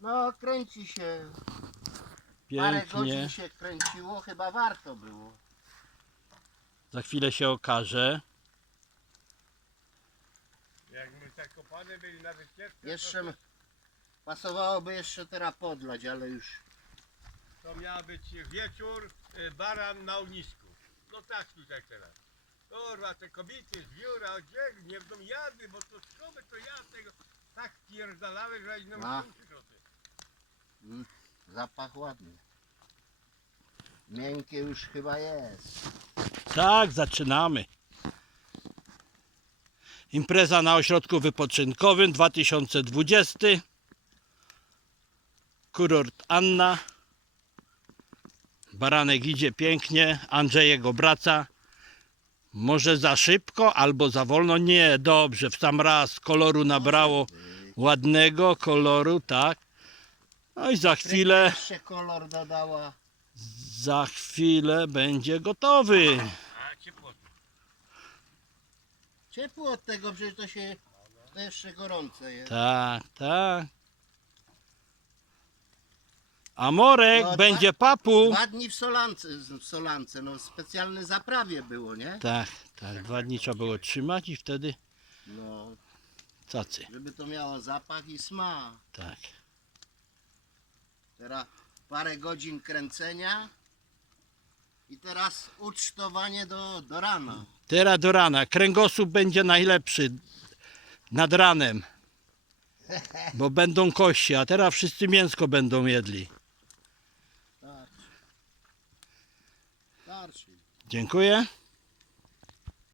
No, kręci się. Parę godzin Pięknie. się kręciło, chyba warto było. Za chwilę się okaże. Jak my zakopane byli na wycieczce, Jeszcze to, m- pasowałoby jeszcze teraz podlać, ale już to miał być wieczór, y, baran na ognisku. No tak tutaj teraz. Kurwa, te kobiety z biura, gdzie nie będą jady, bo to szkoły to ja tego tak pierdalały, że no A. zapach ładny. Miękkie już chyba jest. Tak, zaczynamy. Impreza na ośrodku wypoczynkowym 2020. Kurort Anna. Baranek idzie pięknie. Andrzejek obraca. Może za szybko albo za wolno? Nie, dobrze. W sam raz koloru nabrało ładnego koloru, tak. No i za chwilę, Jeszcze kolor dodała. za chwilę będzie gotowy. A ciepło. Ciepło od tego, przecież to się to jeszcze gorące jest. Tak, tak. A Morek No, będzie papu. Dwa dni w solance, w solance, no w specjalnej zaprawie było, nie? Tak, tak. Dwa dni trzeba było trzymać i wtedy No, cacy. żeby to miało zapach i smak. Tak. Teraz parę godzin kręcenia i teraz ucztowanie do, do rana. Teraz do rana. Kręgosłup będzie najlepszy nad ranem. Bo będą kości, a teraz wszyscy mięsko będą jedli. Dziękuję.